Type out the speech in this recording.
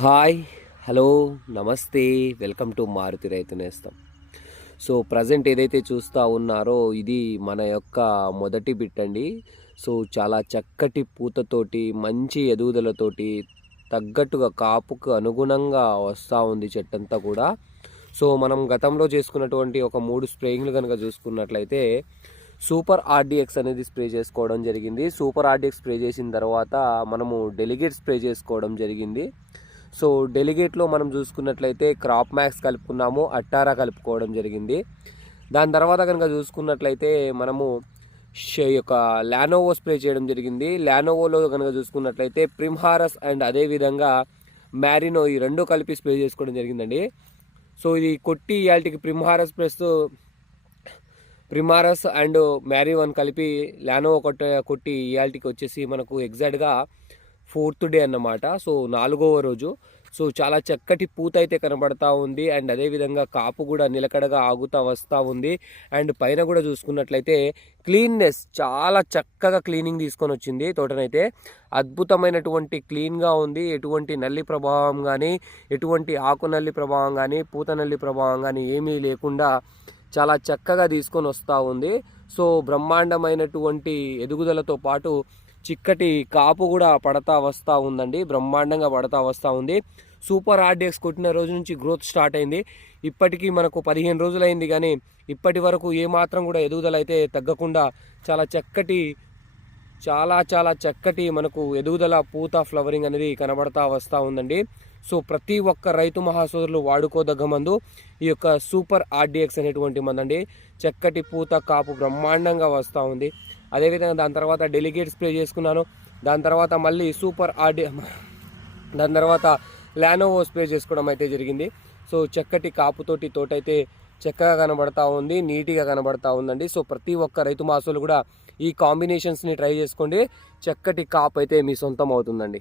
Hi hello నమస్తే welcome to Maruthi Raithu Nestham. So present ఏదైతే చూస్తూ ఉన్నారో ఇది మన యొక్క మొదటి బిట్ అండి. సో చాలా చక్కటి పూతతోటి మంచి ఎదుగుదలతోటి తగ్గట్టుగా కాపుకు అనుగుణంగా వస్తూ ఉంది చెట్టంతా కూడా. సో మనం గతంలో చేసుకున్నటువంటి ఒక మూడు స్ప్రేయింగ్లు కనుక చూసుకున్నట్లయితే సూపర్ ఆర్డిఎక్స్ అనేది స్ప్రే చేసుకోవడం జరిగింది. సూపర్ ఆర్డిఎక్స్ స్ప్రే చేసిన తర్వాత మనము డెలిగేట్ స్ప్రే చేసుకోవడం జరిగింది. సో డెలిగేట్లో మనం చూసుకున్నట్లయితే క్రాప్ మ్యాక్స్ కలుపుకున్నాము అట్టారా కలుపుకోవడం జరిగింది. దాని తర్వాత కనుక చూసుకున్నట్లయితే మనము షే- యొక్క లానోవో స్ప్రే చేయడం జరిగింది. లానోవోలో కనుక చూసుకున్నట్లయితే ప్రిమ్హారస్ అండ్ అదేవిధంగా మ్యారినో ఈ రెండు కలిపి స్ప్రే చేసుకోవడం జరిగిందండి. సో ఇది కొట్టి ఇయాల్టికి ప్రిమ్హారస్ ప్లస్ ప్రిమారస్ అండ్ మ్యారీ వన్ కలిపి లానోవో కొట్ట కొట్టి ఇయాల్టికి వచ్చేసి మనకు ఎగ్జాక్ట్గా ఫోర్త్ డే అన్నమాట. సో నాలుగవ రోజు. సో చాలా చక్కటి పూత అయితే కనబడతా ఉంది. అండ్ అదేవిధంగా కాపు కూడా నిలకడగా ఆగుతా వస్తూ ఉంది. అండ్ పైన కూడా చూసుకున్నట్లయితే క్లీన్నెస్ చాలా చక్కగా క్లీనింగ్ తీసుకొని వచ్చింది తోటనైతే. అద్భుతమైనటువంటి క్లీన్గా ఉంది. ఎటువంటి నల్లి ప్రభావం కానీ ఎటువంటి ఆకు నల్లి ప్రభావం కానీ పూత నల్లి ప్రభావం కానీ ఏమీ లేకుండా చాలా చక్కగా తీసుకొని వస్తూ ఉంది. సో బ్రహ్మాండమైనటువంటి ఎదుగుదలతో పాటు చిక్కటి కాపు కూడా పడతా వస్తూ ఉందండి బ్రహ్మాండంగా పడతా వస్తూ ఉంది. సూపర్ ఆర్డిఎక్స్ కొట్టిన రోజు నుంచి గ్రోత్ స్టార్ట్ అయింది. ఇప్పటికీ మనకు పదిహేను రోజులైంది కానీ ఇప్పటి వరకు ఏమాత్రం కూడా ఎదుగుదల అయితే తగ్గకుండా చాలా చక్కటి చాలా చాలా చక్కటి మనకు ఎదుగుదల పూత ఫ్లవరింగ్ అనేది కనబడతా వస్తూ ఉందండి. సో ప్రతి ఒక్క రైతు మహాసోదరులు వాడుకోదగ్గ మందు ఈ యొక్క సూపర్ ఆర్డిఎక్స్ అనేటువంటి మందండి. చక్కటి పూత కాపు బ్రహ్మాండంగా వస్తూ ఉంది. అదేవిధంగా దాని తర్వాత డెలిగేట్స్ స్ప్రే చేసుకున్నాను. దాని తర్వాత మళ్ళీ సూపర్ ఆర్డి దాని తర్వాత లానోవో స్ప్రే చేసుకోవడం అయితే జరిగింది. సో చక్కటి కాపుతోటి తోటైతే చక్కగా కనబడతా ఉంది నీట్గా కనబడతా ఉందండి. సో ప్రతి ఒక్క రైతు మాసులు కూడా ఈ కాంబినేషన్స్ని ట్రై చేసుకోండి. చక్కటి కాప్ అయితే మీ సొంతం అవుతుందండి.